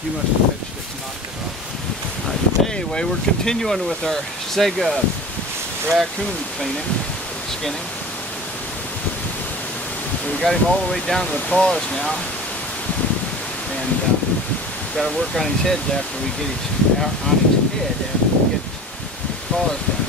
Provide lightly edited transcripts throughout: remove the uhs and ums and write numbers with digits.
You must have touched it and knocked it off. Anyway, we're continuing with our Sega raccoon cleaning, skinning. So we got him all the way down to the paws now, and got to work on his heads after we get his on his head after we get his paws done.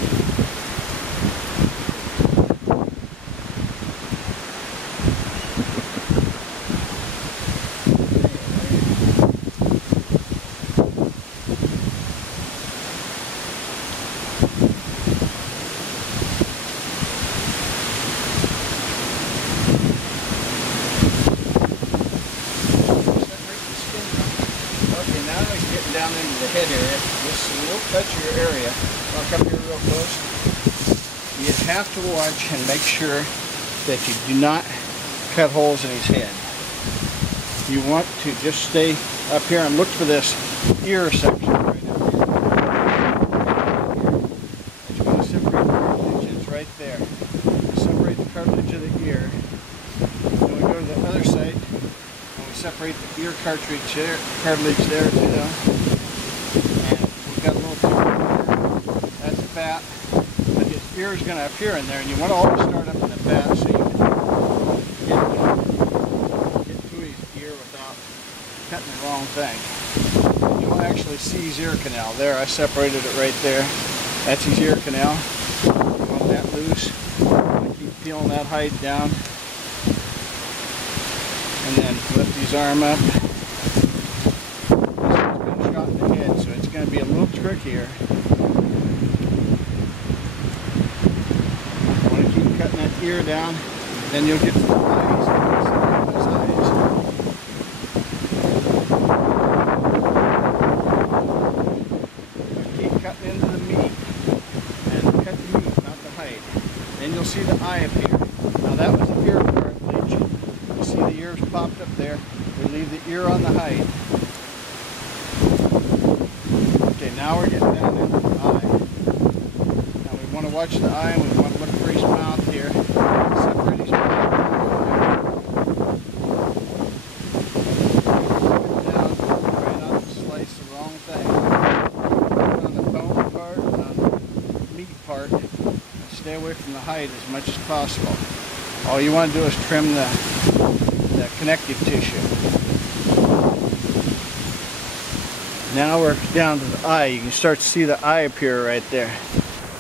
Down into the head area, just a little touch of your area. I'll come here real close. You have to watch and make sure that you do not cut holes in his head. You want to just stay up here and look for this ear section right up here. And you want to separate the cartilage, it's right there. Separate the cartilage of the ear. Then we go to the other side. Separate the ear cartilage there too. And we've got a little tip here. That's fat. But his ear is going to appear in there, and you want to always start up in the fat so you can get to his ear without cutting the wrong thing. And you'll actually see his ear canal. There, I separated it right there. That's his ear canal. You want that loose. You want to keep peeling that hide down. And then lift his arm up. This one's been shot in the head, so it's going to be a little trickier. You want to keep cutting that ear down, then you'll get to the eyes. Keep cutting into the meat, and cut the meat, not the hide. Then you'll see the eye appear. Now that was the ear cartilage. See the ears popped up there. We leave the ear on the hide. Okay, now we're getting down into the eye. Now we want to watch the eye, and we want to look for his mouth here. Separate his mouth. Down, right on the slice, the wrong thing. On the bone part, on the meat part. And stay away from the hide as much as possible. All you want to do is trim the connective tissue. Now we're down to the eye. You can start to see the eye appear right there.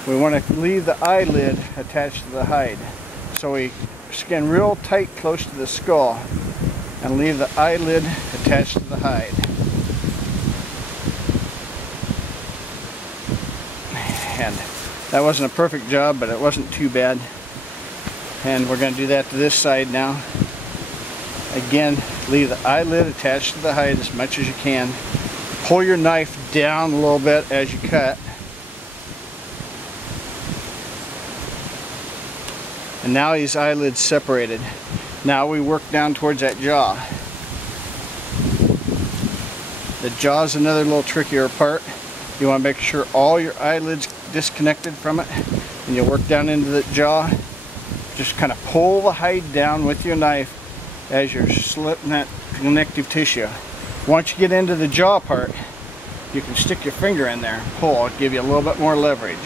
We want to leave the eyelid attached to the hide. So we skin real tight close to the skull and leave the eyelid attached to the hide. And that wasn't a perfect job, but it wasn't too bad. And we're going to do that to this side now. Again, leave the eyelid attached to the hide as much as you can. Pull your knife down a little bit as you cut. And now his eyelid's separated. Now we work down towards that jaw. The jaw's another little trickier part. You want to make sure all your eyelids disconnected from it. And you work down into the jaw. Just kind of pull the hide down with your knife as you're slitting that connective tissue. Once you get into the jaw part, you can stick your finger in there and pull. It'll give you a little bit more leverage.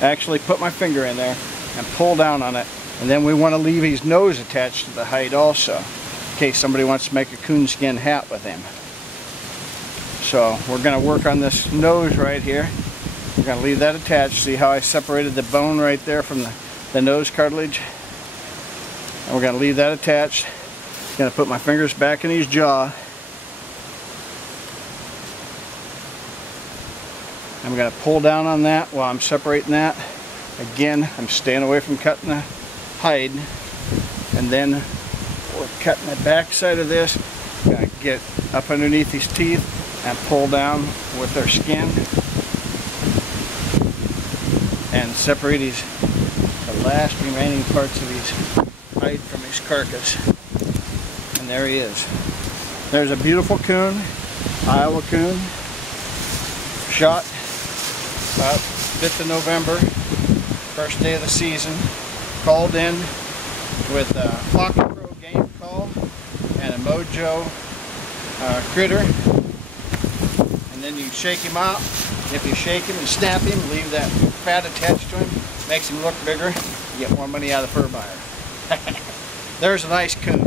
Actually put my finger in there and pull down on it, and then we want to leave his nose attached to the hide also, in case somebody wants to make a coonskin hat with him. So we're going to work on this nose right here. We're going to leave that attached. See how I separated the bone right there from the nose cartilage? And we're going to leave that attached. I'm going to put my fingers back in his jaw. I'm going to pull down on that while I'm separating that. Again, I'm staying away from cutting the hide. And then we're cutting the back side of this. We're going to get up underneath his teeth and pull down with our skin and separate the last remaining parts of his hide from his carcass. And there he is. There's a beautiful coon, Iowa coon, shot 5th of November, first day of the season. Called in with a Fox Pro game call and a Mojo critter. And then you shake him out. If you shake him and snap him, leave that fat attached to him, makes him look bigger, you get more money out of the fur buyer. There's a nice coon.